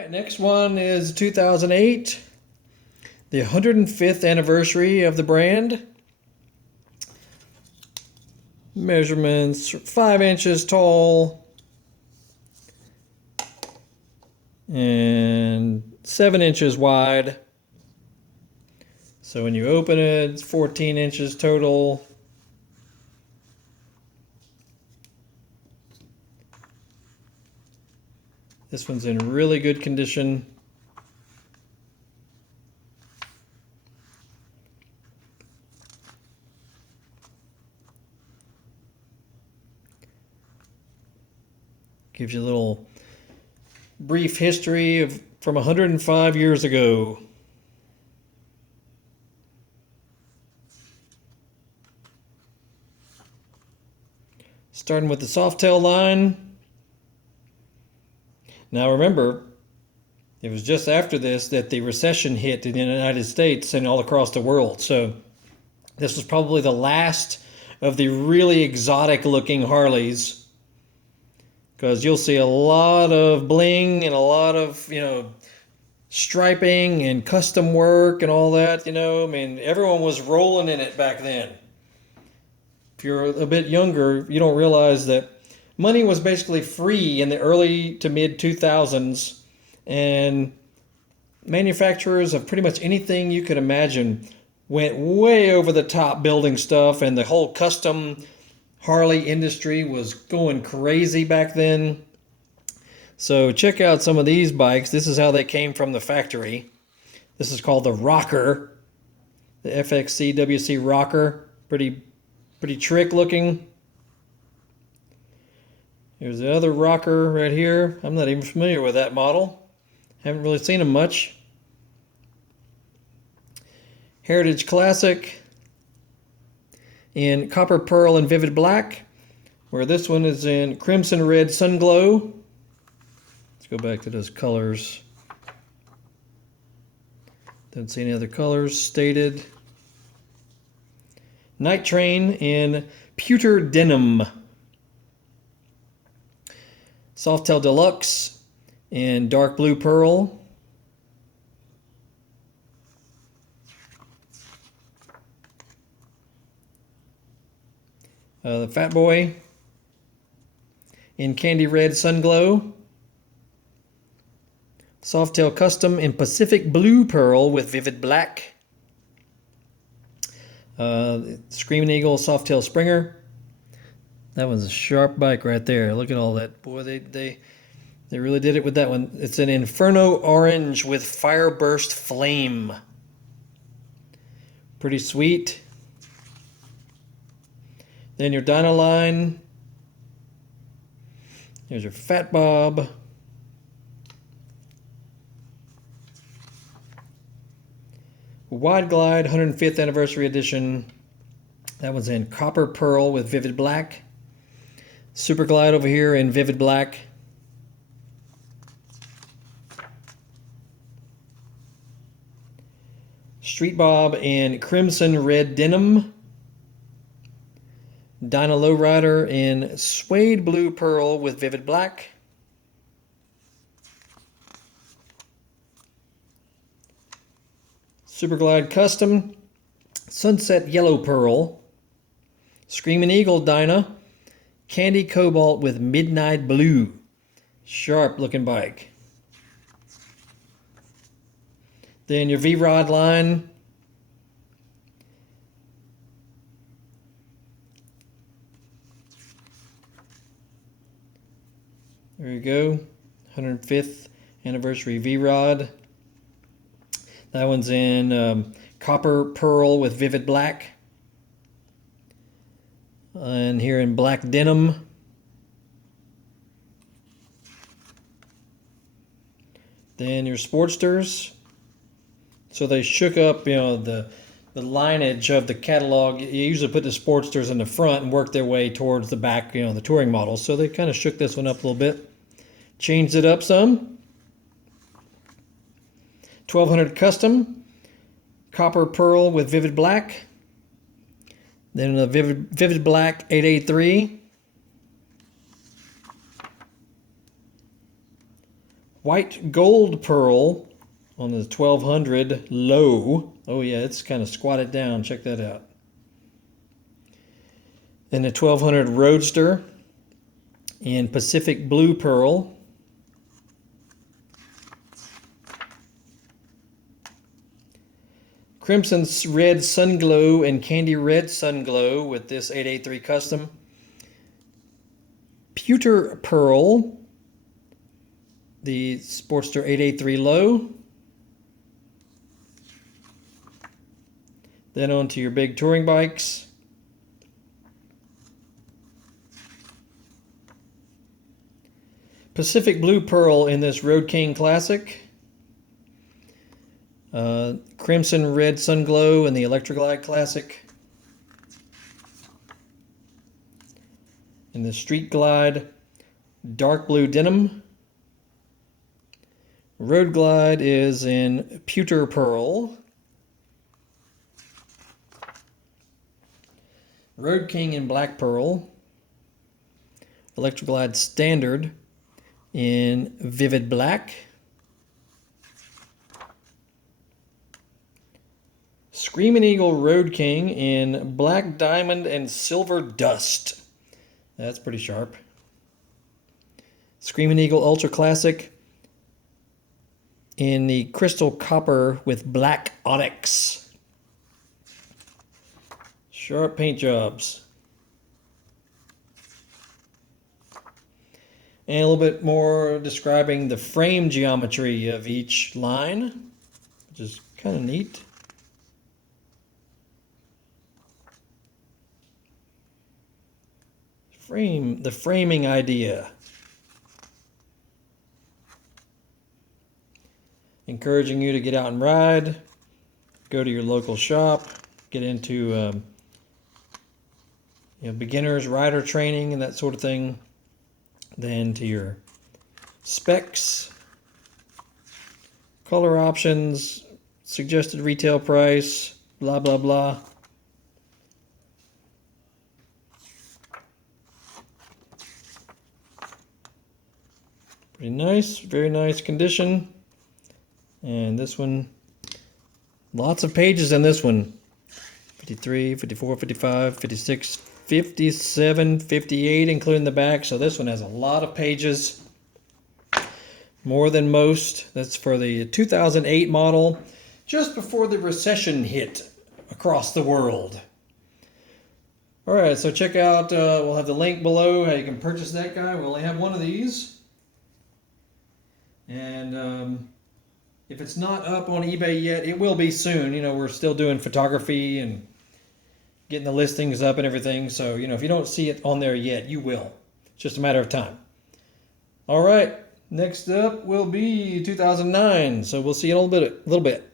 right, next one is 2008, the 105th anniversary of the brand. Measurements 5 inches tall and 7 inches wide. So when you open it, it's 14 inches total. This one's in really good condition. Gives you a little brief history of from 105 years ago. Starting with the Softail line. Now remember, it was just after this that the recession hit in the United States and all across the world. So this was probably the last of the really exotic looking Harleys, because you'll see a lot of bling and a lot of, striping and custom work and all that, I mean, everyone was rolling in it back then. If you're a bit younger, you don't realize that money was basically free in the early to mid 2000s, and manufacturers of pretty much anything you could imagine went way over the top building stuff, and the whole custom Harley industry was going crazy back then. So check out some of these bikes. This is how they came from the factory. This is called the Rocker, the FXC WC Rocker. Pretty trick looking. Here's the other Rocker right here. I'm not even familiar with that model. Haven't really seen them much. Heritage Classic in Copper Pearl and Vivid Black, where this one is in Crimson Red Sun Glow. Let's go back to those colors. Don't see any other colors stated. Night Train in Pewter Denim. Softail Deluxe in Dark Blue Pearl. The Fat Boy in Candy Red Sun Glow. Softail Custom in Pacific Blue Pearl with Vivid Black. Screaming Eagle Softail Springer. That one's a sharp bike right there. Look at all that. Boy, they really did it with that one. It's an Inferno Orange with Fireburst Flame. Pretty sweet. Then your Dyna line. Here's your Fat Bob. Wide Glide 105th Anniversary Edition. That one's in Copper Pearl with Vivid Black. Super Glide over here in Vivid Black. Street Bob in Crimson Red Denim. Dyna Lowrider in Suede Blue Pearl with Vivid Black. Super Glide Custom, Sunset Yellow Pearl. Screaming Eagle Dyna, Candy Cobalt with Midnight Blue. Sharp looking bike. Then your V-Rod line. There you go, 105th Anniversary V-Rod. That one's in Copper Pearl with Vivid Black. And here in Black Denim. Then your Sportsters. So they shook up, the lineage of the catalog. You usually put the Sportsters in the front and work their way towards the back, the touring models. So they kind of shook this one up a little bit. Changed it up some. 1200 Custom, Copper Pearl with Vivid Black. Then the Vivid Black 883. White gold pearl on the 1200 low. Oh yeah, it's kind of squatted down. Check that out. Then the 1200 roadster in Pacific blue pearl. Crimson red sunglow and candy red sunglow with this 883 custom. Pewter pearl, the Sportster 883 low. Then on to your big touring bikes. Pacific blue pearl in this Road King Classic. Crimson red sunglow in the Electroglide Classic. In the Street Glide, dark blue denim. Road Glide is in pewter pearl. Road King in black pearl. Electroglide Standard in vivid black. Screaming Eagle Road King in black diamond and silver dust. That's pretty sharp. Screaming Eagle Ultra Classic in the crystal copper with black onyx. Sharp paint jobs. And a little bit more describing the frame geometry of each line, which is kind of neat. The framing idea. Encouraging you to get out and ride, go to your local shop, get into beginners rider training and that sort of thing. Then to your specs, color options, suggested retail price, blah blah blah. Pretty nice, very nice condition. And this one, lots of pages in this one. 53, 54, 55, 56, 57, 58, including the back. So this one has a lot of pages, more than most. That's for the 2008 model, just before the recession hit across the world. All right, so check out, we'll have the link below how you can purchase that guy. We only have one of these. And if it's not up on eBay yet, it will be soon. We're still doing photography and getting the listings up and everything. So, if you don't see it on there yet, you will. It's just a matter of time. All right, next up will be 2009. So we'll see you in a little bit.